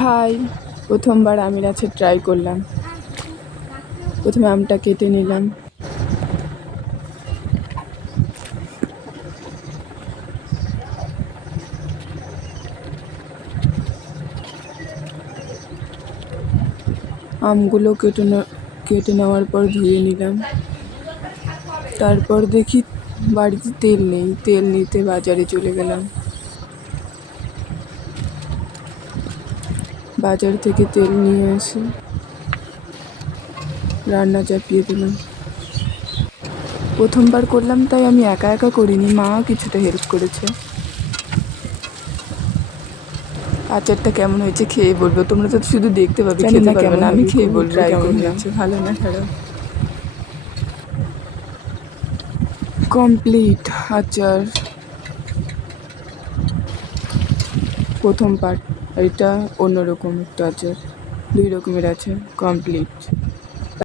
High, প্রথমবার আমের আচার ট্রাই করলাম। প্রথমে আমটা কেটে নিলাম, আমগুলো কেটে নেওয়ার পর ধুয়ে নিলাম। তারপর দেখি বাড়িতে তেল নেই, তেল নিতে বাজারে চলে গেলাম। বাজার থেকে তেল নিয়ে এসে রান্না চাপিয়ে দিলাম। প্রথমবার করলাম তাই আমি একা একা করিনি, মা কিছুটা হেল্প করেছে। আচারটা কেমন হয়েছে খেয়ে বলবো, তোমরা তো শুধু দেখতে পাবে, খেতে পারবে না। আমি খেয়ে বলবো কেমন হয়েছে, ভালো না খারাপ। কমপ্লিট আচার প্রথম পার্ট, এটা অন্যরকম একটা আচার, 2 রকমের আচার কমপ্লিট।